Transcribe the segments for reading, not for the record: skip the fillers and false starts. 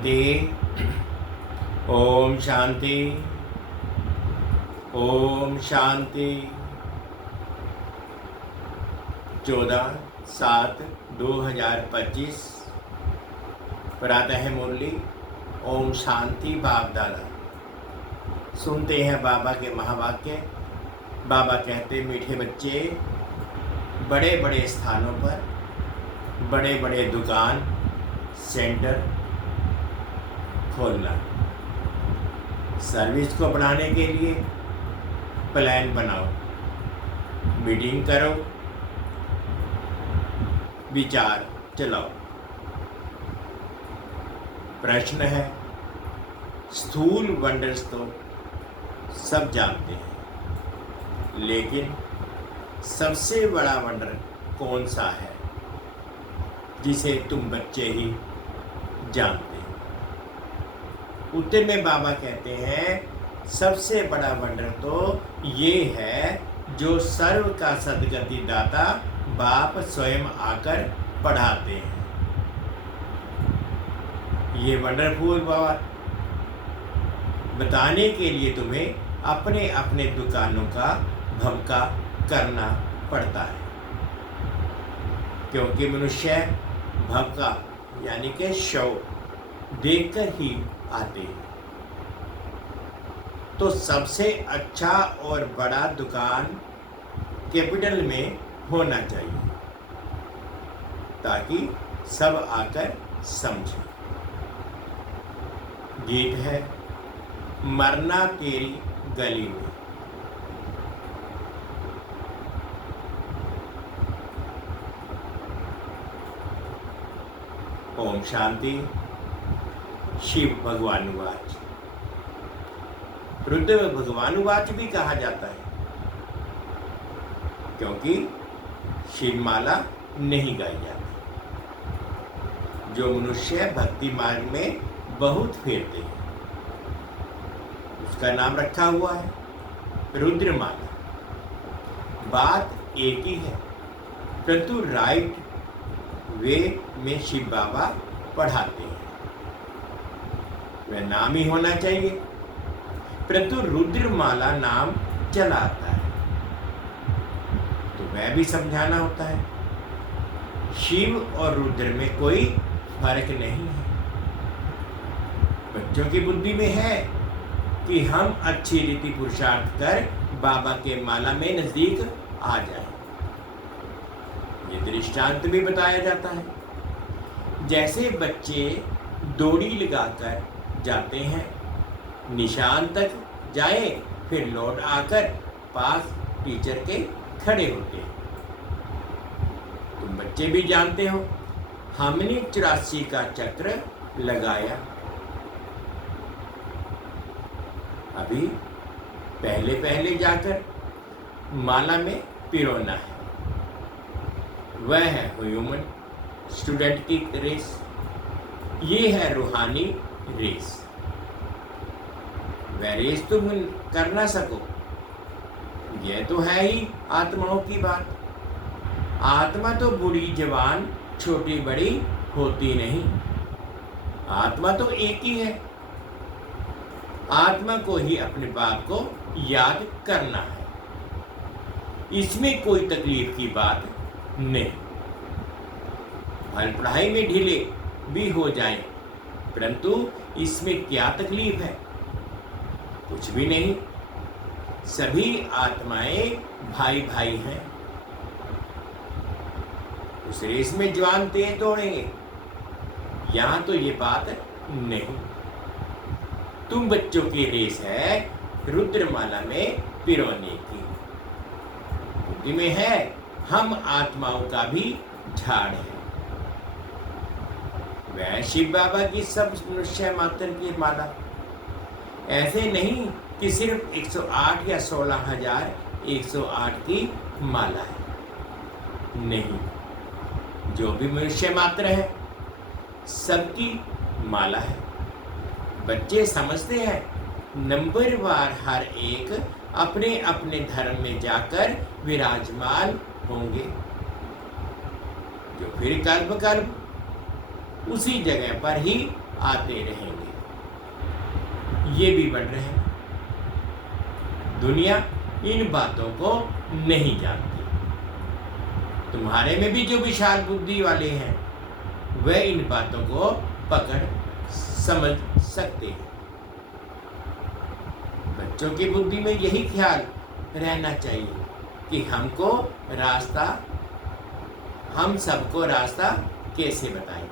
शांति। ओम शांति। ओम शांति। 14/7/2025 प्रातः मुरली। ओम शांति। बाप दादा सुनते हैं बाबा के महावाक्य। बाबा कहते, मीठे बच्चे, बड़े बड़े स्थानों पर बड़े बड़े दुकान सेंटर खोलना, सर्विस को बढ़ाने के लिए प्लान बनाओ, मीटिंग करो, विचार चलाओ। प्रश्न है, स्थूल वंडर्स तो सब जानते हैं, लेकिन सबसे बड़ा वंडर कौन सा है जिसे तुम बच्चे ही जानते हो? उत्तर में बाबा कहते हैं, सबसे बड़ा वंडर तो ये है जो सर्व का सद्गति दाता बाप स्वयं आकर पढ़ाते हैं। ये वंडरफुल बात बताने के लिए तुम्हें अपने अपने दुकानों का भमका करना पड़ता है, क्योंकि मनुष्य भमका यानी कि शव देखकर ही आते हैं। तो सबसे अच्छा और बड़ा दुकान कैपिटल में होना चाहिए ताकि सब आकर समझें। गीत है, मरना तेरी गली में। ओम शांति। शिव भगवानुवाच। रुद्र भगवानुवाच भी कहा जाता है, क्योंकि शिवमाला नहीं गाई जाती। जो मनुष्य भक्ति मार्ग में बहुत फेरते हैं, उसका नाम रखा हुआ है रुद्रमाला। बात एक ही है, परंतु राइट वे में शिव बाबा पढ़ाते हैं। वह नाम ही होना चाहिए, परंतु रुद्रमाला नाम चला आता है, तो वह भी समझाना होता है। शिव और रुद्र में कोई फर्क नहीं है। बच्चों की बुद्धि में है कि हम अच्छी रीति पुरुषार्थ कर बाबा के माला में नजदीक आ जाए। ये दृष्टांत भी बताया जाता है। जैसे बच्चे दौड़ी लगाकर जाते हैं, निशान तक जाए, फिर लौट आकर पास टीचर के खड़े होते हैं। तुम बच्चे भी जानते हो, हमने 84 का चक्र लगाया। अभी पहले पहले जाकर माला में पिरोना है। वह है ह्यूमन स्टूडेंट की रेस, ये है रूहानी रेस। वह रेस तुम कर ना सको, यह तो है ही आत्माओं की बात। आत्मा तो बूढ़ी जवान छोटी बड़ी होती नहीं, आत्मा तो एक ही है। आत्मा को ही अपने बाप को याद करना है, इसमें कोई तकलीफ की बात नहीं। भले पढ़ाई में ढीले भी हो जाएं, परंतु इसमें क्या तकलीफ है? कुछ भी नहीं। सभी आत्माएं भाई भाई हैं। उस रेस में जवान तेज दौड़ेंगे, यहां तो ये बात नहीं। तुम बच्चों की रेस है रुद्रमाला में पिरोने की। बुद्धि में है हम आत्माओं का भी झाड़ है। वह शिव बाबा की सब मनुष्य मात्र की माला। ऐसे नहीं कि सिर्फ 108 या 16,108 की माला है। नहीं, जो भी मनुष्य मात्र है सबकी माला है। बच्चे समझते हैं नंबरवार हर एक अपने अपने धर्म में जाकर विराजमान होंगे, जो फिर कल्प कल्प उसी जगह पर ही आते रहेंगे। ये भी बढ़ रहे हैं। दुनिया इन बातों को नहीं जानती। तुम्हारे में भी जो विशाल बुद्धि वाले हैं वह इन बातों को पकड़ समझ सकते हैं। बच्चों की बुद्धि में यही ख्याल रहना चाहिए कि हम सबको रास्ता कैसे बताएं।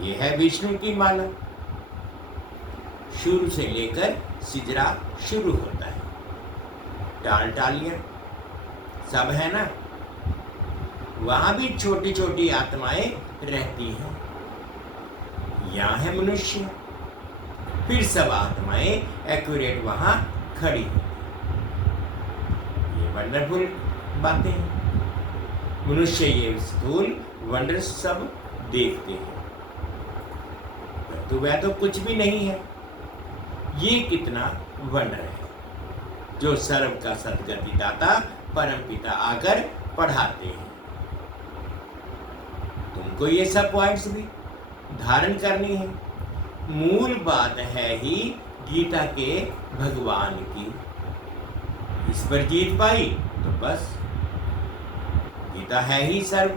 यह है विष्णु की माला। शुरू से लेकर सिजरा शुरू होता है। टाल टालियां सब है ना, वहां भी छोटी छोटी आत्माएं रहती हैं। यहाँ है मनुष्य, फिर सब आत्माएं एक्यूरेट वहां खड़ी हैं। ये वंडरफुल बातें हैं। मनुष्य ये स्थूल वंडर सब देखते हैं, तो वह तो कुछ भी नहीं है। ये कितना वंडर है जो सर्व का सद्गति दाता परम पिता आकर पढ़ाते हैं। तुमको ये सब पॉइंट्स भी धारण करनी है। मूल बात है ही गीता के भगवान की। इस पर जीत पाई तो बस। गीता है ही सर्व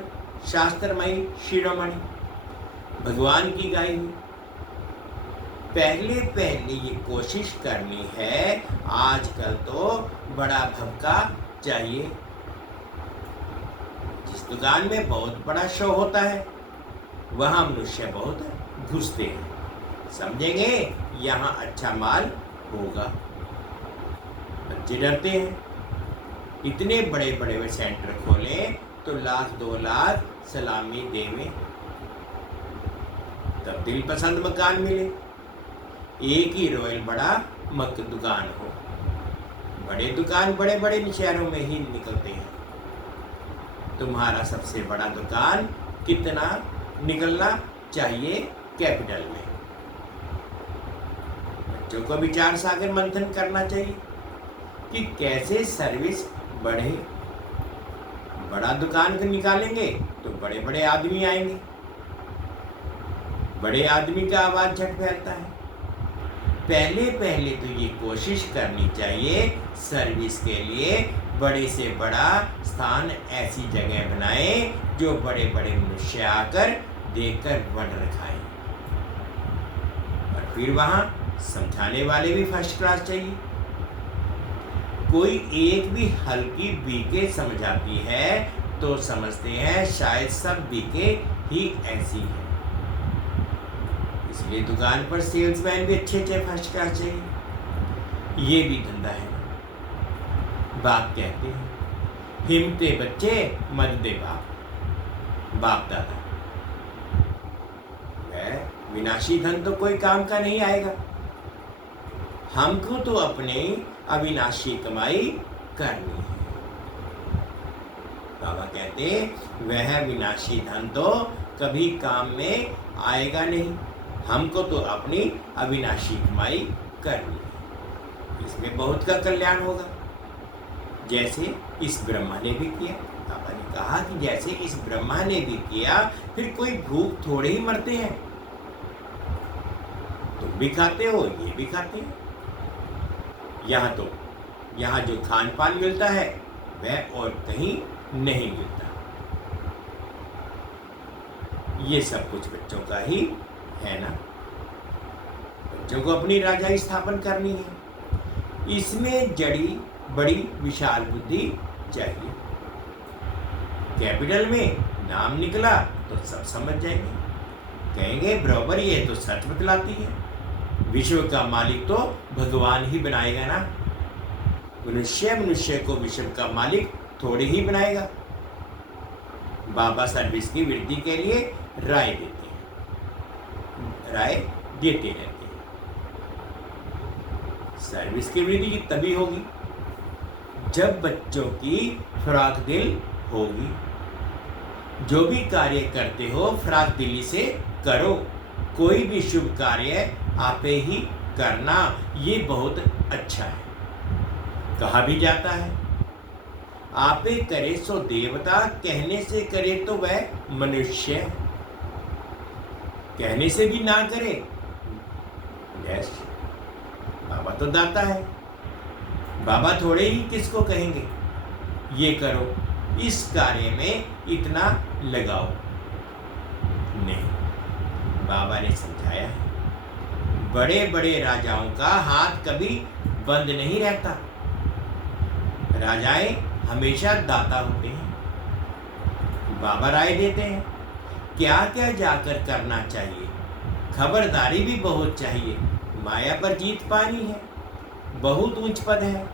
शास्त्रमयी शिरोमणि, भगवान की गाई हुई। पहले ये कोशिश करनी है। आजकल तो बड़ा भक्का चाहिए। जिस दुकान में बहुत बड़ा शो होता है वहां मनुष्य बहुत घुसते हैं। समझेंगे यहाँ अच्छा माल होगा। बच्चे डरते हैं। इतने बड़े बड़े वे सेंटर खोलें तो 1,00,000 2 लाख सलामी देवे, तब दिल पसंद मकान मिले। एक ही रॉयल बड़ा दुकान हो। बड़े दुकान बड़े बड़े शहरों में ही निकलते हैं। तुम्हारा सबसे बड़ा दुकान कितना निकलना चाहिए कैपिटल में। बच्चों को विचार सागर मंथन करना चाहिए कि कैसे सर्विस बढ़े। बड़ा दुकान को निकालेंगे तो बड़े बड़े आदमी आएंगे। बड़े आदमी का आवाज झट फैलता है। पहले तो ये कोशिश करनी चाहिए सर्विस के लिए बड़े से बड़ा स्थान ऐसी जगह बनाए जो बड़े बड़े मनुष्य आकर देखकर वंडर खाएं। और फिर वहां समझाने वाले भी फर्स्ट क्लास चाहिए। कोई एक भी हल्की बीके समझाती है तो समझते हैं शायद सब बीके ही ऐसी है। इसलिए दुकान पर सेल्समैन भी अच्छे फर्स्ट क्लास चाहिए। ये भी धंधा है। बाप कहते हैं हिम्मते बच्चे मत दे बाप दादा। वह विनाशी धन तो कोई काम का नहीं आएगा। हमको तो अपने अविनाशी कमाई करनी है। बाबा कहते वह विनाशी धन तो कभी काम में आएगा नहीं। हमको तो अपनी अविनाशी कमाई करनी है। इसमें बहुत का कल्याण होगा। जैसे इस ब्रह्मा ने भी किया। बाबा ने कहा कि जैसे इस ब्रह्मा ने भी किया, फिर कोई भूख थोड़े ही मरते हैं। तुम भी खाते हो, ये भी खाते हैं। यहाँ जो खान पान मिलता है वह और कहीं नहीं मिलता। ये सब कुछ बच्चों का ही है ना। बच्चों को अपनी राजाई स्थापन करनी है। इसमें जड़ी बड़ी विशाल बुद्धि चाहिए। कैपिटल में नाम निकला तो सब समझ जाएंगे। कहेंगे बराबर ये तो सच बतलाती है। विश्व का मालिक तो भगवान ही बनाएगा ना। मनुष्य को विश्व का मालिक थोड़ी ही बनाएगा। बाबा सर्विस की वृद्धि के लिए राय देते रहते हैं। सर्विस की वृद्धि तभी होगी जब बच्चों की फराक दिल होगी। जो भी कार्य करते हो फराक दिली से करो। कोई भी शुभ कार्य आपे ही करना, ये बहुत अच्छा है। कहा भी जाता है आपे करे सो देवता, कहने से करे तो वह मनुष्य। कहने से भी ना करे। यस, बाबा तो दाता है, बाबा थोड़े ही किसको कहेंगे ये करो, इस कार्य में इतना लगाओ। नहीं, बाबा ने समझाया है, बड़े बड़े राजाओं का हाथ कभी बंद नहीं रहता। राजाएं हमेशा दाता होते हैं। बाबा राय देते हैं क्या क्या जाकर करना चाहिए। खबरदारी भी बहुत चाहिए, माया पर जीत पानी है, बहुत ऊंच पद है,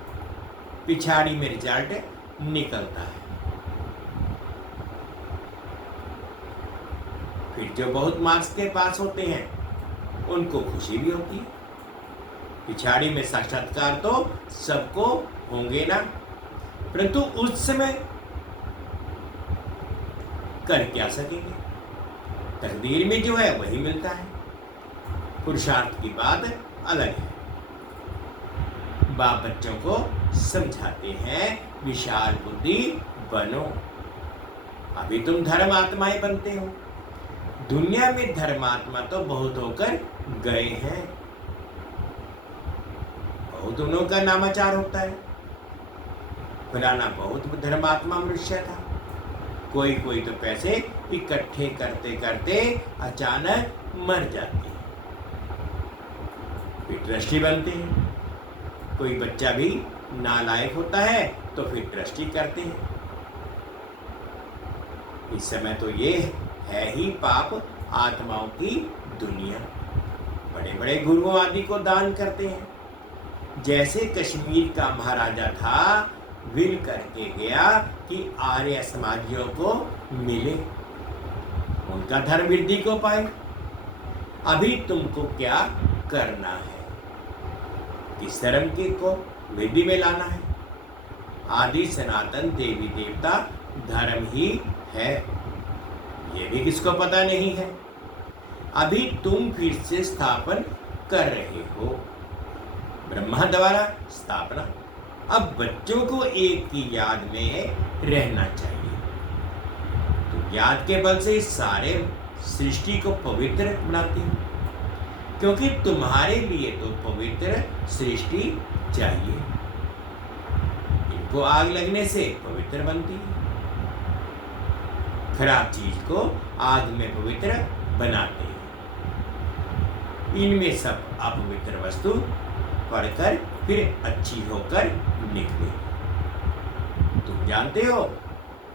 पिछाड़ी में रिजल्ट निकलता है। फिर जो बहुत मार्क्स के पास होते हैं उनको खुशी भी होती है। पिछाड़ी में साक्षात्कार तो सबको होंगे ना, परंतु उस समय कर क्या सकेंगे। तकदीर में जो है वही मिलता है, पुरुषार्थ की बात अलग है। बाप बच्चों को समझाते हैं विशाल बुद्धि बनो। अभी तुम धर्म आत्माएं बनते हो। दुनिया में धर्मात्मा तो बहुत होकर गए हैं, बहुत उन्हों का नामाचार होता है, फलाना बहुत धर्मात्मा मनुष्य था। कोई कोई तो पैसे इकट्ठे करते करते अचानक मर जाते हैं, फिर ट्रस्टी बनते हैं। कोई बच्चा भी नालायक होता है तो फिर ट्रस्टी करते हैं। इस समय तो ये है ही पाप आत्माओं की दुनिया। बड़े बड़े गुरुओं आदि को दान करते हैं। जैसे कश्मीर का महाराजा था, विल करके गया कि आर्य समाजियों को मिले, उनका धर्म वृद्धि को पाए। अभी तुमको क्या करना है, किस धर्म के को वृद्धि में लाना है। आदि सनातन देवी देवता धर्म ही है, ये भी किसको पता नहीं है। अभी तुम फिर से स्थापन कर रहे हो, ब्रह्मा द्वारा स्थापना। अब बच्चों को एक की याद में रहना चाहिए। तो याद के बल से इस सारे सृष्टि को पवित्र बनाती हो, क्योंकि तुम्हारे लिए तो पवित्र सृष्टि चाहिए। इनको आग लगने से पवित्र बनती है, खराब चीज को आग में पवित्र बनाते हैं। इनमें सब अपवित्र वस्तु पढ़कर फिर अच्छी होकर निकले। तुम जानते हो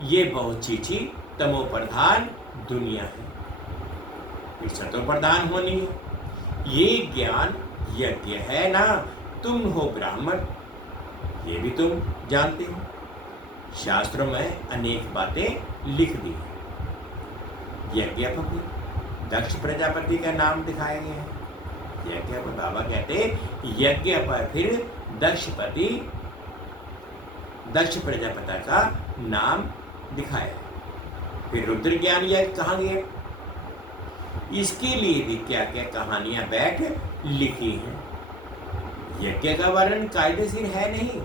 ये बहुत चीची तमो प्रधान दुनिया है, फिर सतो प्रधान होनी है। ये ज्ञान यज्ञ है ना, तुम हो ब्राह्मण, ये भी तुम जानते हो। शास्त्रों में अनेक बातें लिख दी है। यज्ञ पर दक्ष प्रजापति का नाम दिखाया गया है। यज्ञ पर बाबा कहते यज्ञ पर फिर दक्ष प्रजापति का नाम दिखाया। फिर रुद्र ज्ञान यज्ञ कहाँ गया, इसके लिए भी क्या क्या कहानियां बैठ लिखी हैं। यज्ञ का वर्णन कायदेशीर है नहीं,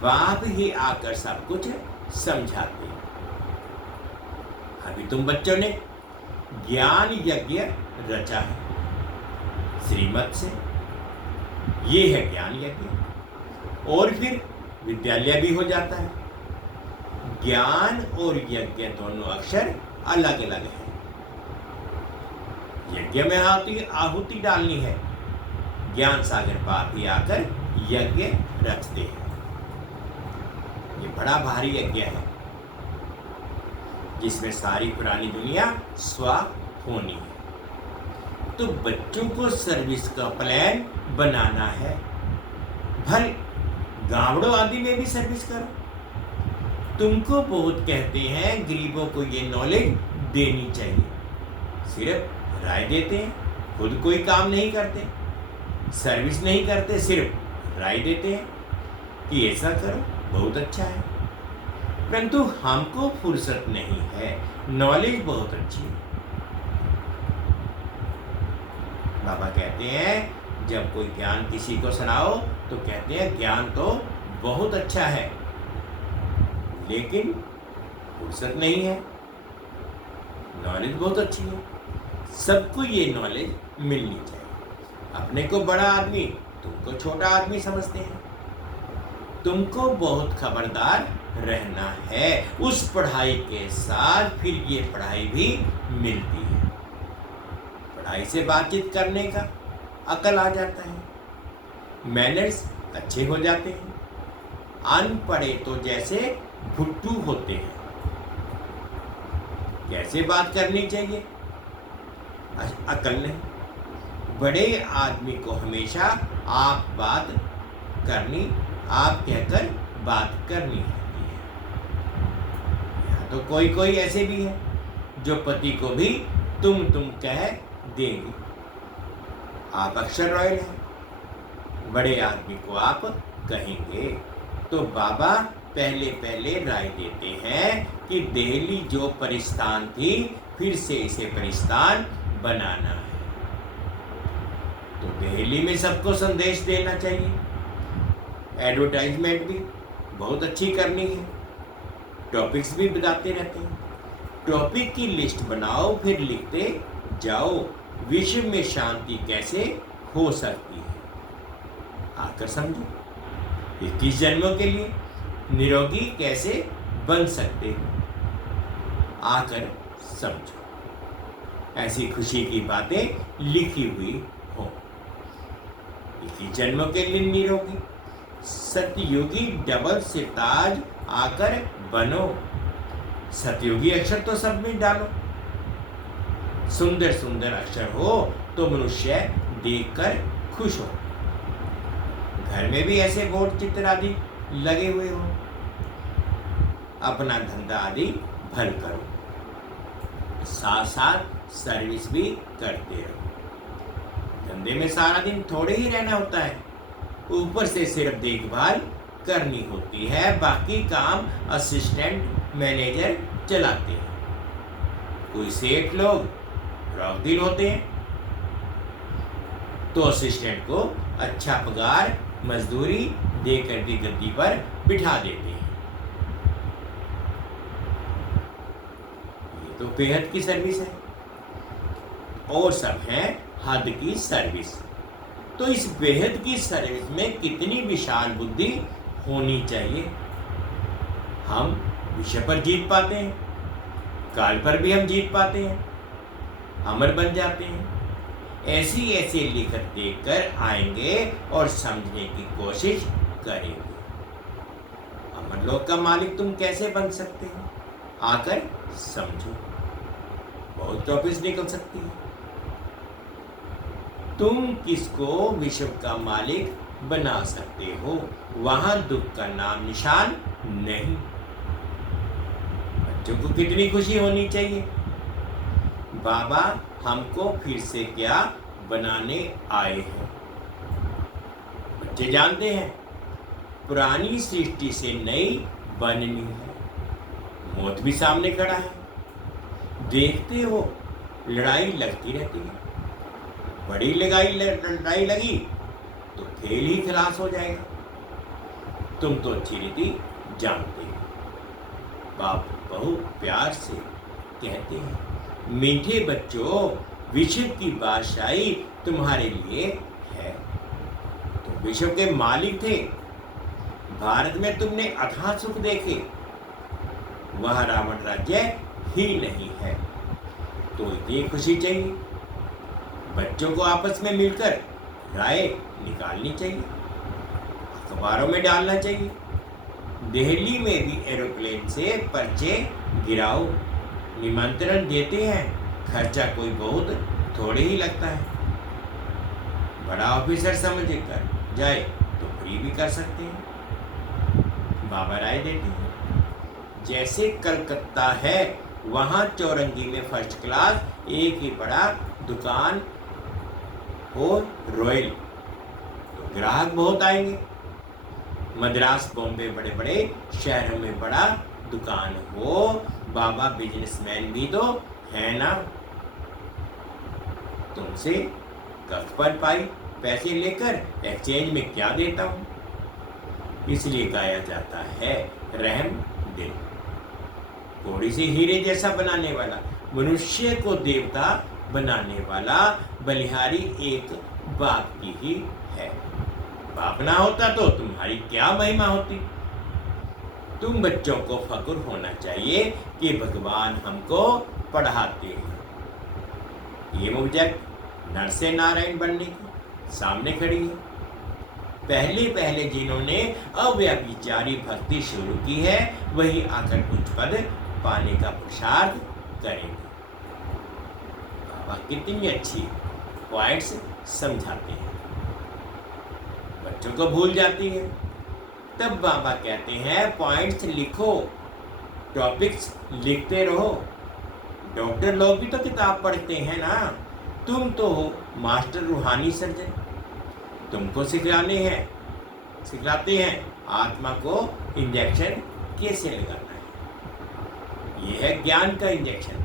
बाप ही आकर सब कुछ समझाते हैं। अभी तुम बच्चों ने ज्ञान यज्ञ रचा है श्रीमत से, ये है ज्ञान यज्ञ। और फिर विद्यालय भी हो जाता है। ज्ञान और यज्ञ दोनों अक्षर अलग अलग हैं। यज्ञ में आहुति डालनी है, ज्ञान सागर बाप ही आकर यज्ञ रचते हैं। ये बड़ा भारी यज्ञ है जिसमें सारी पुरानी दुनिया स्वा होनी है। तो बच्चों को सर्विस का प्लान बनाना है। भले गावड़ों आदि में भी सर्विस करो। तुमको बहुत कहते हैं गरीबों को ये नॉलेज देनी चाहिए, सिर्फ राय देते हैं, खुद कोई काम नहीं करते, सर्विस नहीं करते, सिर्फ राय देते हैं कि ऐसा करो, बहुत अच्छा है। परंतु हमको फुर्सत नहीं है, नॉलेज बहुत अच्छी है। बाबा कहते हैं जब कोई ज्ञान किसी को सुनाओ तो कहते हैं ज्ञान तो बहुत अच्छा है, लेकिन फुर्सत नहीं है। नॉलेज बहुत अच्छी है, सबको ये नॉलेज मिलनी चाहिए। अपने को बड़ा आदमी, तुमको छोटा आदमी समझते हैं। तुमको बहुत खबरदार रहना है। उस पढ़ाई के साथ फिर ये पढ़ाई भी मिलती है। पढ़ाई से बातचीत करने का अकल आ जाता है, मैनर्स अच्छे हो जाते हैं। अनपढ़े तो जैसे भुट्टू होते हैं। कैसे बात करनी चाहिए, अकल नहीं। बड़े आदमी को हमेशा आप बात करनी, आप कहकर बात करनी होती है। यहाँ तो कोई कोई ऐसे भी है जो पति को भी तुम कह देंगे। आप अक्षर रॉयल हैं, बड़े आदमी को आप कहेंगे। तो बाबा पहले पहले राय देते हैं कि दिल्ली जो परिस्तान थी, फिर से इसे परिस्तान बनाना है। तो दिल्ली में सबको संदेश देना चाहिए। एडवर्टाइजमेंट भी बहुत अच्छी करनी है। टॉपिक्स भी बताते रहते हैं। टॉपिक की लिस्ट बनाओ, फिर लिखते जाओ। विश्व में शांति कैसे हो सकती है, आकर समझो। 21 जन्मों के लिए निरोगी कैसे बन सकते हो, आकर समझो। ऐसी खुशी की बातें लिखी हुई हो। 21 जन्मों के लिए निरोगी सतयुगी डबल सिरताज आकर बनो। सतयुगी अक्षर तो सब में डालो। सुंदर सुंदर अक्षर हो तो मनुष्य देखकर खुश हो। घर में भी ऐसे बोर्ड चित्र आदि लगे हुए हो। अपना धंधा आदि भर करो, साथ साथ सर्विस भी करते रहो। धंधे में सारा दिन थोड़े ही रहना होता है, ऊपर से सिर्फ देखभाल करनी होती है। बाकी काम असिस्टेंट मैनेजर चलाते हैं। कोई सेठ लोग रौदिल होते हैं तो असिस्टेंट को अच्छा पगार मजदूरी देकर की गद्दी पर बिठा देते हैं। ये तो बेहद की सर्विस है, और सब है हद की सर्विस। तो इस बेहद की सर्विस में कितनी विशाल बुद्धि होनी चाहिए। हम विषय पर जीत पाते हैं, काल पर भी हम जीत पाते हैं, अमर बन जाते हैं। ऐसी ऐसी लिखत देखकर आएंगे और समझने की कोशिश करेंगे। अमर लोक का मालिक तुम कैसे बन सकते हो, आकर समझो। बहुत टॉपिक्स निकल सकती है। तुम किसको विश्व का मालिक बना सकते हो, वहां दुख का नाम निशान नहीं। बच्चों को कितनी खुशी होनी चाहिए। बाबा हमको फिर से क्या बनाने आए हैं। बच्चे जानते हैं पुरानी सृष्टि से नई बननी है। मौत भी सामने खड़ा है। देखते हो लड़ाई लगती रहती है। बड़ी लड़ाई लगी तो खेल ही खलास हो जाएगा। तुम तो अच्छी रीति जानते हो। बाप बहुत प्यार से कहते हैं, मीठे बच्चों, विश्व की बादशाही तुम्हारे लिए है। तुम विश्व के मालिक थे। भारत में तुमने अथाह सुख देखे, वह रावण राज्य ही नहीं है। तो इतनी खुशी चाहिए। बच्चों को आपस में मिलकर राय निकालनी चाहिए, अखबारों में डालना चाहिए। दिल्ली में भी एरोप्लेन से पर्चे गिराओ, निमंत्रण देते हैं। खर्चा कोई बहुत थोड़े ही लगता है। बड़ा ऑफिसर समझ कर जाए तो फ्री भी कर सकते हैं। बाबा राय देते हैं, जैसे कलकत्ता है वहाँ चौरंगी में फर्स्ट क्लास एक ही बड़ा दुकान हो रॉयल, तो ग्राहक बहुत आएंगे। मद्रास बॉम्बे बड़े बड़े शहरों में बड़ा दुकान हो, बाबा बिजनेसमैन भी तो है ना। तुमसे कफ पर पाई पैसे लेकर एक्सचेंज में क्या देता हूँ। इसलिए गाया जाता है रहम दिल। घोड़ी से हीरे जैसा बनाने वाला मनुष्य को देवता बनाने वाला बलिहारी एक बाप की ही है। बाप ना होता तो तुम्हारी क्या महिमा होती। तुम बच्चों को फक्र होना चाहिए कि भगवान हमको पढ़ाते हैं। ये मुझक नर से नारायण बनने की सामने खड़ी है। पहले पहले जिन्होंने अव्यभिचारी भक्ति शुरू की है वही आकर उच्च पद पाने का पुरुषार्थ करेंगे। बाबा कितनी अच्छी पॉइंट्स समझाते हैं, बच्चों को भूल जाती है। तब बाबा कहते हैं पॉइंट्स लिखो, टॉपिक्स लिखते रहो। डॉक्टर लोग भी तो किताब पढ़ते हैं ना, तुम तो हो मास्टर रूहानी सर्जन। तुमको सिखाते हैं आत्मा को इंजेक्शन कैसे लगाना है। यह है ज्ञान का इंजेक्शन,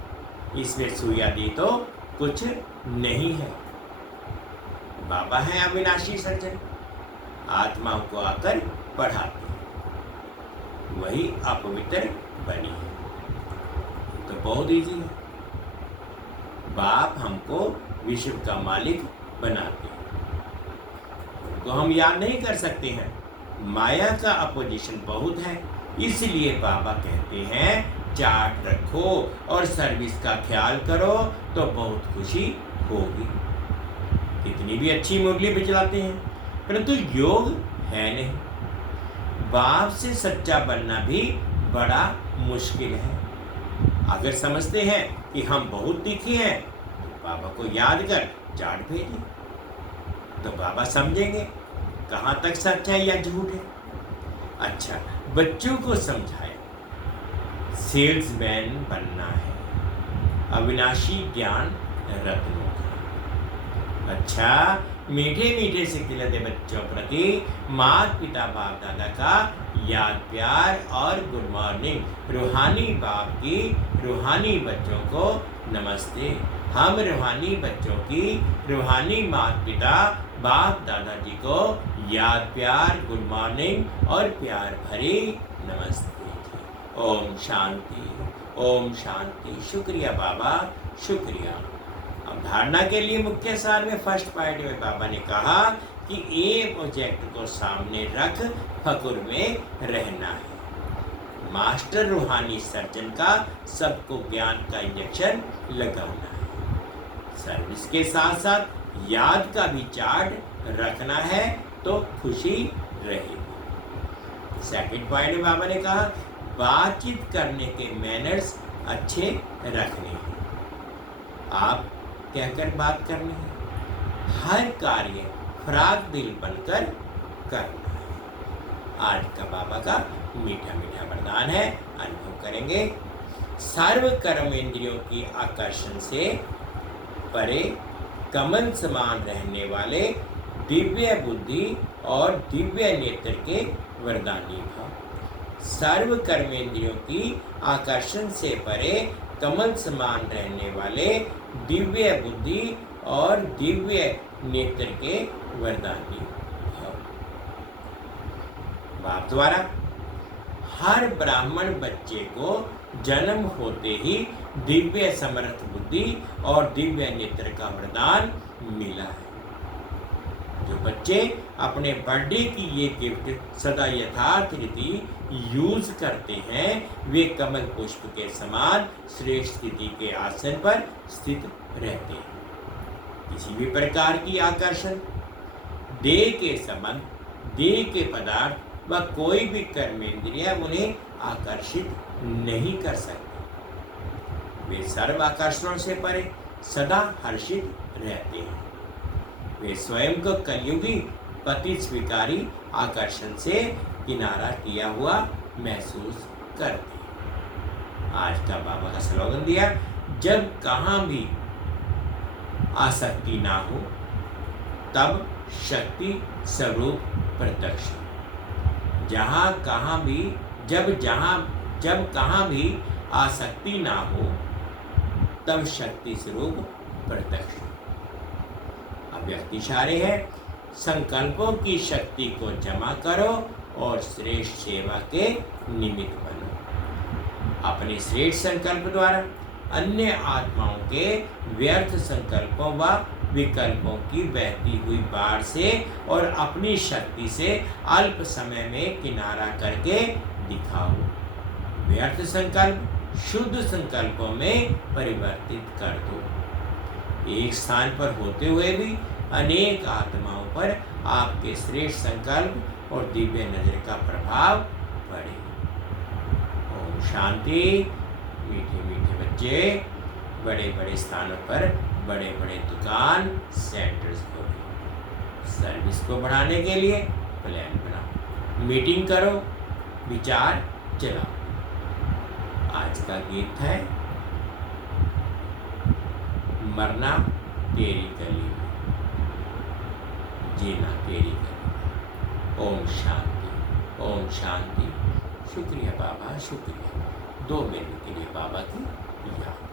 इसमें सुई आदि तो कुछ नहीं है। बाबा है अविनाशी सर्जन, आत्माओं को आकर पढ़ाते हैं, वही अपवित्र बनी है। तो बहुत इजी है। बाप हमको विश्व का मालिक बनाते हैं, उनको हम याद नहीं कर सकते हैं। माया का अपोजिशन बहुत है, इसलिए बाबा कहते हैं चार्ट रखो और सर्विस का ख्याल करो तो बहुत खुशी होगी। कितनी भी अच्छी मुरली बजलाते हैं परंतु योग है नहीं। बाप से सच्चा बनना भी बड़ा मुश्किल है। अगर समझते हैं कि हम बहुत तीखे हैं तो बाबा को याद कर चार्ट भेजिए, तो बाबा समझेंगे कहाँ तक सच है या झूठ है। अच्छा, बच्चों को समझाए सेल्समैन बनना है, अविनाशी ज्ञान रत्नों का। अच्छा, मीठे मीठे सिखलाते बच्चों प्रति माता पिता बाप दादा का याद प्यार और गुड मॉर्निंग। रूहानी बाप की रूहानी बच्चों को नमस्ते। हम रूहानी बच्चों की रूहानी माता पिता बाप दादाजी को याद प्यार गुड मॉर्निंग और प्यार भरी नमस्ते। ओम शांति, ओम शांति। शुक्रिया बाबा, शुक्रिया। अब धारणा के लिए मुख्य सार में फर्स्ट पॉइंट में बाबा ने कहा कि एक ऑब्जेक्ट को सामने रख फकुर में रहना है। मास्टर रूहानी सर्जन का सबको ज्ञान का इंजेक्शन लगाना है। सर्विस के साथ साथ याद का भी चार्ट रखना है तो खुशी रहेगी। सेकंड पॉइंट में बाबा ने कहा बातचीत करने के मैनर्स अच्छे रखने हैं। आप कहकर बात करनी है, हर कार्य फराग दिल बनकर करना है। आज का बाबा का मीठा मीठा वरदान है, अनुभव करेंगे। सर्व कर्म इंद्रियों की आकर्षण से परे कमल समान रहने वाले दिव्य बुद्धि और दिव्य नेत्र के वरदानी भाव। सर्व कर्मेंद्रियों की आकर्षण से परे कमल समान रहने वाले दिव्य बुद्धि और दिव्य नेत्र के वरदानी भाव। बाप द्वारा हर ब्राह्मण बच्चे को जन्म होते ही दिव्य समर्थ बुद्धि और दिव्य नेत्र का वरदान मिला है। जो बच्चे अपने बर्थडे की ये गिफ्ट सदा यथार्थ रीति यूज करते हैं वे कमल पुष्प के समान श्रेष्ठ स्थिति के आसन पर स्थित रहते हैं। किसी भी प्रकार की आकर्षण, देह के संबंध, देह के पदार्थ व कोई भी कर्मेंद्रिय उन्हें आकर्षित नहीं कर सकते। वे सर्व आकर्षणों से परे सदा हर्षित रहते हैं। वे स्वयं को कलयुगी पति स्वीकारी आकर्षण से किनारा किया हुआ महसूस करते हैं। आज का बाबा का स्लोगन दिया, जब कहाँ भी आसक्ति ना हो तब शक्ति स्वरूप प्रत्यक्ष। जहाँ कहाँ भी जब कहाँ भी आसक्ति ना हो तब शक्ति स्वरूप प्रत्यक्ष। अव्यक्त इशारे हैं, संकल्पों की शक्ति को जमा करो और श्रेष्ठ सेवा के निमित्त बनो। अपने श्रेष्ठ संकल्प द्वारा अन्य आत्माओं के व्यर्थ संकल्पों व विकल्पों की बहती हुई बाढ़ से और अपनी शक्ति से अल्प समय में किनारा करके दिखाओ। व्यर्थ संकल्प शुद्ध संकल्पों में परिवर्तित कर दो। एक स्थान पर होते हुए भी अनेक आत्माओं पर आपके श्रेष्ठ संकल्प और दिव्य नजर का प्रभाव पड़े। ओम शांति। मीठे मीठे बच्चे बड़े बड़े स्थानों पर बड़े बड़े दुकान सेंटर्स खोलो। सर्विस को बढ़ाने के लिए प्लान बनाओ, मीटिंग करो, विचार चलाओ। आज का गीत है मरना तेरी गली में, जीना तेरी गली में। ओम शांति, ओम शांति। शुक्रिया बाबा, शुक्रिया। 2 मिनट के लिए बाबा की याद।